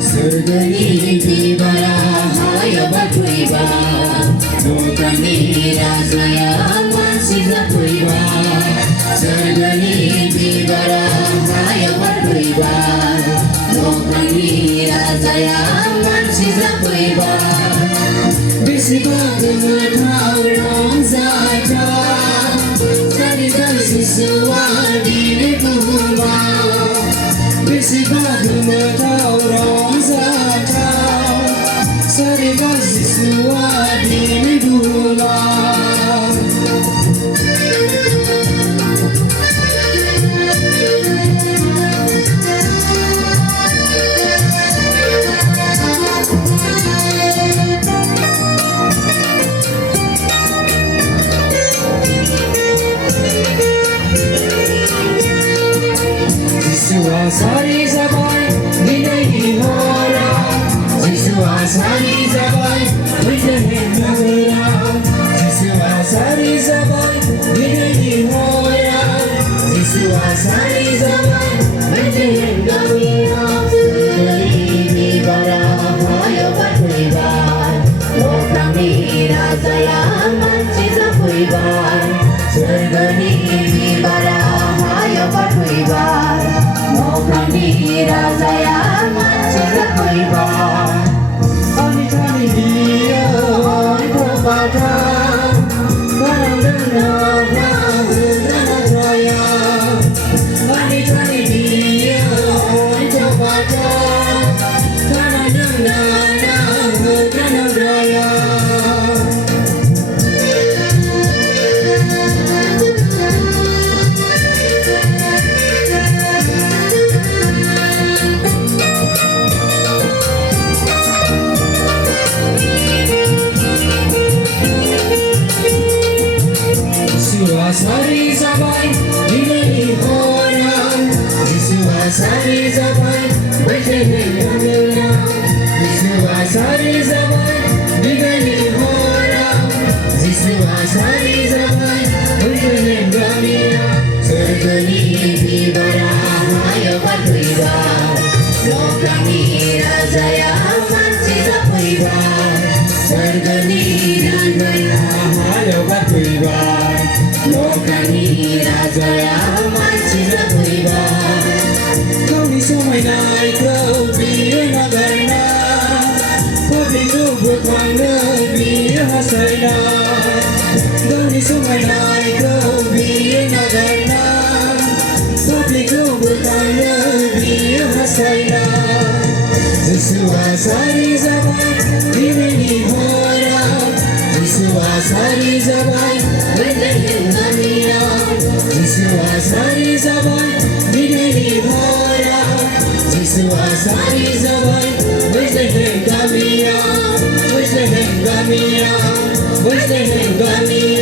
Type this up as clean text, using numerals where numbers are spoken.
Surgani dibara haya batwiba Nukani razaya mansiza twiba Surgani dibara haya batwiba Nukani razaya mansiza twiba Bisiba kematau rongzata Tarikan siswa dini kuma Bisiba kematau rongzata Tarikan siswa dini kuma Sari sabai, binahi hora. Jiswa sari sabai, binahi hora. Jiswa sari sabai, binahi hora. Jiswa sari sabai, binahi hora. Kali bara hoyo batwibar, lokami razaya manchiza puibar. Surgani bara hoyo batwibar. Nokani razaya manchiza puiba Ani tani dia itu pada Barang dengar hudana jaya Ani tani dia itu pada Barang dengar hudana jaya Sari sabai, binahi hora. Jiswa sari sabai, binahi hora. Jiswa sari sabai, binahi hora. Jiswa sari sabai, binahi hora. Surgani dibara haya batwibar, lokani razaya manchiza puibar. Surgani dibara haya batwibar, lokani razaya manchiza puibar. Kau di sumainai kau biar nagarna, kau bintu berkwangga biar hasaina. Kau di sumainai kau biar nagarna, kau bintu berkwangga biar hasaina. Jiswa sari sabai, binahi hora. Jiswa sari sabai, binahi hora. Jiswa sari sabai, binahi hora. Jiswa sari sabai, binahi hora. Binahi hora.